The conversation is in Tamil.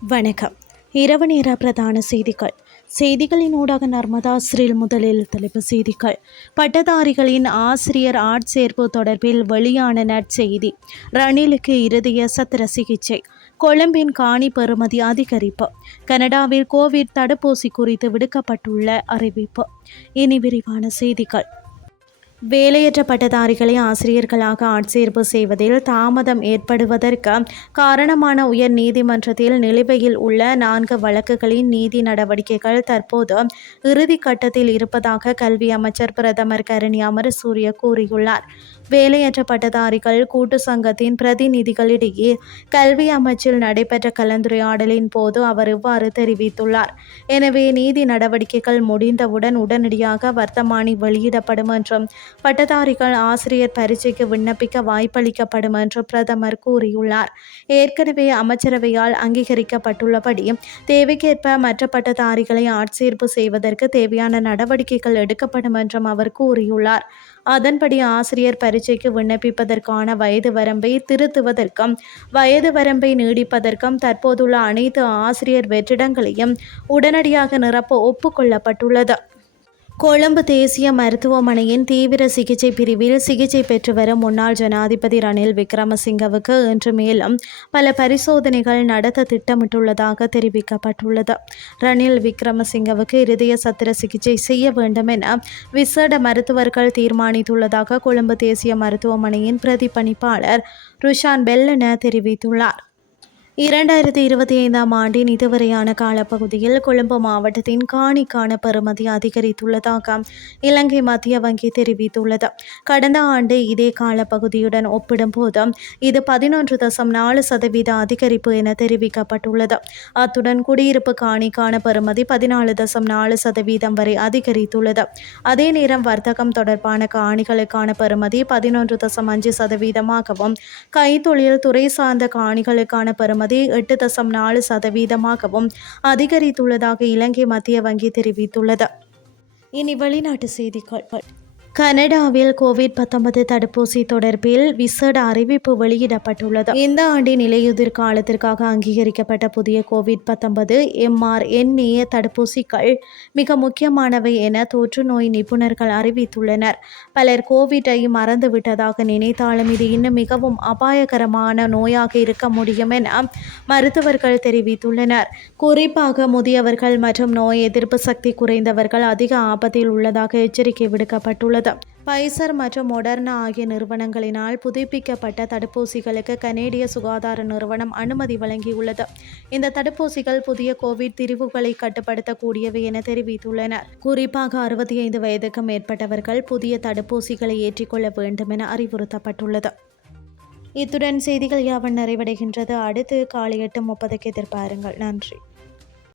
வணக்கம். இரவு நேர பிரதான செய்திகள். செய்திகளின் ஊடாக நர்மதா ஸ்ரீல் முதலில் தலைப்பு செய்திகள். பட்டதாரிகளின் ஆசிரியர் ஆட்சேர்ப்பு தொடர்பில் வெளியான நற்செய்தி. ரணிலுக்கு இருதய சத்திர சிகிச்சை. கொழும்பின் காணி பெறுமதி அதிகரிப்பு. கனடாவில் கோவிட் தடுப்பூசி குறித்து விடுக்கப்பட்டுள்ள அறிவிப்பு. இனி விரிவான செய்திகள். வேலையற்ற பட்டதாரிகளை ஆசிரியர்களாக ஆட்சேர்ப்பு செய்வதில் தாமதம் ஏற்படுவதற்கு காரணமான உயர் நீதிமன்றத்தில் நிலுவையில் உள்ள நான்கு வழக்குகளின் நீதி நடவடிக்கைகள் தற்போது இறுதி கட்டத்தில் இருப்பதாக கல்வி அமைச்சர் பிரதமர் கரணி அமரசூரிய கூறியுள்ளார். வேலையற்ற பட்டதாரிகள் கூட்டு சங்கத்தின் பிரதிநிதிகளிடையே கல்வி அமைச்சில் நடைபெற்ற கலந்துரையாடலின் போது அவர் இவ்வாறு தெரிவித்துள்ளார். எனவே நீதி நடவடிக்கைகள் முடிந்தவுடன் உடனடியாக வர்த்தமானி வெளியிடப்படும் என்றும் பட்டதாரிகள் ஆசிரியர் பரீட்சைக்கு விண்ணப்பிக்க வாய்ப்பளிக்கப்படும் என்று பிரதமர் கூறியுள்ளார். ஏற்கனவே அமைச்சரவையால் அங்கீகரிக்கப்பட்டுள்ளபடி தேவைக்கேற்ப மற்ற பட்டதாரிகளை ஆட்சேர்ப்பு செய்வதற்கு தேவையான நடவடிக்கைகள் எடுக்கப்படும் என்றும் அவர் கூறியுள்ளார். அதன்படி ஆசிரியர் பரீட்சைக்கு விண்ணப்பிப்பதற்கான வயது வரம்பை திருத்துவதற்கும் வயது வரம்பை நீடிப்பதற்கும் தற்போதுள்ள அனைத்து ஆசிரியர் வெற்றிடங்களையும் உடனடியாக நிரப்ப ஒப்புக்கொள்ளப்பட்டுள்ளது. கொழும்பு தேசிய மருத்துவமனையின் தீவிர சிகிச்சை பிரிவில் சிகிச்சை பெற்று வரும் முன்னாள் ஜனாதிபதி ரணில் விக்ரமசிங்கவுக்கு இன்று மேலும் பல பரிசோதனைகள் நடத்த திட்டமிட்டுள்ளதாக தெரிவிக்கப்பட்டுள்ளது. ரணில் விக்ரமசிங்கவுக்கு இருதய சத்திர சிகிச்சை செய்ய வேண்டும் என விசேட மருத்துவர்கள் தீர்மானித்துள்ளதாக கொழும்பு தேசிய மருத்துவமனையின் பிரதிபணிப்பாளர் ருஷான் பெல்லன தெரிவித்துள்ளார். இரண்டாயிரத்தி இருபத்தி ஐந்தாம் ஆண்டின் இதுவரையான காலப்பகுதியில் கொழும்பு மாவட்டத்தின் காணிக்கான பெறுமதி அதிகரித்துள்ளதாக இலங்கை மத்திய வங்கி தெரிவித்துள்ளது. கடந்த ஆண்டு இதே காலப்பகுதியுடன் ஒப்பிடும்போது இது பதினொன்று தசம் நாலு சதவீத அதிகரிப்பு என தெரிவிக்கப்பட்டுள்ளது. அத்துடன் குடியிருப்பு காணிக்கான பெறுமதி பதினாலு தசம் நாலு சதவீதம் வரை அதிகரித்துள்ளது. அதே நேரம் வர்த்தகம் தொடர்பான காணிகளுக்கான பெறுமதி பதினொன்று தசம் அஞ்சு சதவீதமாகவும் கைத்தொழில் துறை சார்ந்த காணிகளுக்கான பெறுமதி எட்டு தசம் நாலு சதவீதமாகவும் அதிகரித்துள்ளதாக இலங்கை மத்திய வங்கி தெரிவித்துள்ளது. இனி வெளிநாட்டு செய்திகள். கனடாவில் கோவிட் பத்தொன்பது தடுப்பூசி தொடர்பில் விசேட அறிவிப்பு வெளியிடப்பட்டுள்ளது. இந்த ஆண்டின் இலையுதிர் காலத்திற்காக அங்கீகரிக்கப்பட்ட புதிய கோவிட் பத்தொன்பது எம்ஆர்என்ஏ தடுப்பூசிகள் மிக முக்கியமானவை என தொற்று நோய் நிபுணர்கள் அறிவித்துள்ளனர். பலர் கோவிட்டை மறந்துவிட்டதாக நினைத்தாலும் இது இன்னும் மிகவும் அபாயகரமான நோயாக இருக்க முடியும் என மருத்துவர்கள் தெரிவித்துள்ளனர். குறிப்பாக முதியவர்கள் மற்றும் நோய் எதிர்ப்பு சக்தி குறைந்தவர்கள் அதிக ஆபத்தில் உள்ளதாக எச்சரிக்கை விடுக்கப்பட்டுள்ளது. பைசர் மற்றும் மொடர்னா ஆகிய நிறுவனங்களினால் புதுப்பிக்கப்பட்ட தடுப்பூசிகளுக்கு கனேடிய சுகாதார நிறுவனம் அனுமதி வழங்கியுள்ளது. இந்த தடுப்பூசிகள் புதிய கோவிட் திரிவுகளை கட்டுப்படுத்தக்கூடியவை என தெரிவித்துள்ளனர். குறிப்பாக அறுபத்தி ஐந்து வயதுக்கு மேற்பட்டவர்கள் புதிய தடுப்பூசிகளை ஏற்றிக்கொள்ள வேண்டும் என அறிவுறுத்தப்பட்டுள்ளது. இத்துடன் செய்திகள் யாவன் நிறைவடைகின்றது. அடுத்து காலை எட்டு முப்பதுக்கு எதிர்பாருங்கள். நன்றி.